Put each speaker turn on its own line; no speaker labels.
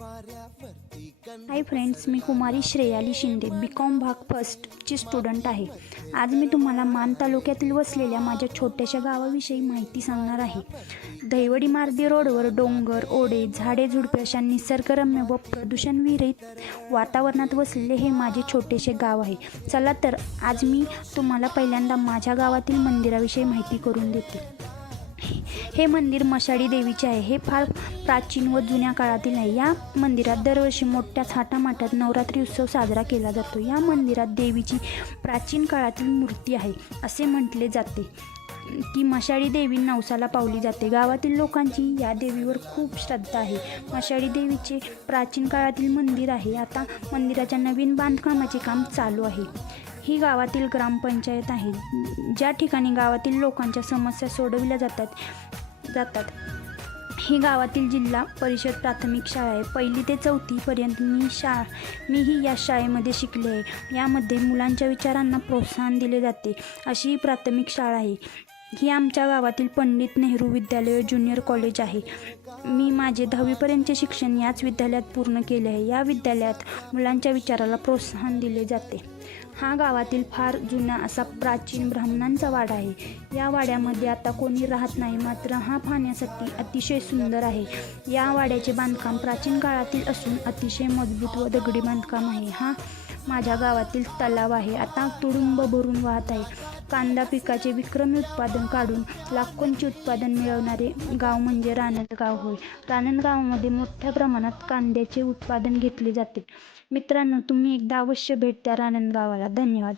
हाय friends मी Kumari Shreyali Shinde B com भाग फर्स्टची स्टुडंट आहे. आज मी तुम्हाला मान तालुक्यातील वसलेल्या माझ्या छोट्याशा गावाविषयी माहिती सांगणार आहे. दहिवडी मार्गी रोडवर डोंगर ओढे झाडे झुडपे अशा निसर्गरम्य व प्रदूषणविरहित वातावरणात वसलेले हे माझे छोटेसे गाव आहे. चला तर आज मी तुम्हाला पहिल्यांदा माझ्या गावातील मंदिराविषयी माहिती करून देते. हे मंदिर मशाडी देवीचे आहे. हे फार प्राचीन व जुन्या काळातील आहे. या मंदिरात दरवर्षी मोठ्या थाटामाटात नवरात्री उत्सव साजरा केला जातो. या मंदिरात देवीची प्राचीन काळातील मूर्ती आहे असे म्हटले जाते. की मशाडी देवी नवसाला पावली जाते. गावातील लोकांची या देवीवर खूप श्रद्धा आहे. मशाडी देवीचे प्राचीन काळातील मंदिर आहे. आता मंदिराच्या नवीन बांधकामाचे काम चालू आहे. ही गावातील ग्रामपंचायत आहे. ज्या ठिकाणी गावातील लोकांच्या समस्या सोडविल्या जातात जातात. ही गावातील जिल्हा परिषद प्राथमिक शाळा आहे. पहिली ते चौथीपर्यंत मी शा मीही या शाळेमध्ये शिकले आहे. यामध्ये मुलांच्या विचारांना प्रोत्साहन दिले जाते. अशी ही प्राथमिक शाळा आहे. ही आमच्या गावातील पंडित नेहरू विद्यालय ज्युनियर कॉलेज आहे. मी माझे दहावीपर्यंतचे शिक्षण याच विद्यालयात पूर्ण केले आहे. या विद्यालयात मुलांच्या विचाराला प्रोत्साहन दिले जाते. हा गावातील फार जुना असा प्राचीन ब्राह्मणांचा वाडा आहे. या वाड्यामध्ये आता कोणी राहत नाही मात्र हा पाहण्यासाठी अतिशय सुंदर आहे. या वाड्याचे बांधकाम प्राचीन काळातील असून अतिशय मजबूत व दगडी बांधकाम आहे. हा माझ्या गावातील तलाव आहे. आता तुडुंब भरून वाहत आहे. कांदा पिकाचे विक्रमी उत्पादन काढून लाखोंचे उत्पादन मिळवणारे गाव म्हणजे रानंदगाव होय. रानंदगावामध्ये मोठ्या प्रमाणात कांद्याचे उत्पादन घेतले जाते. मित्रांनो तुम्ही एकदा अवश्य भेट द्या रानंदगावाला धन्यवाद.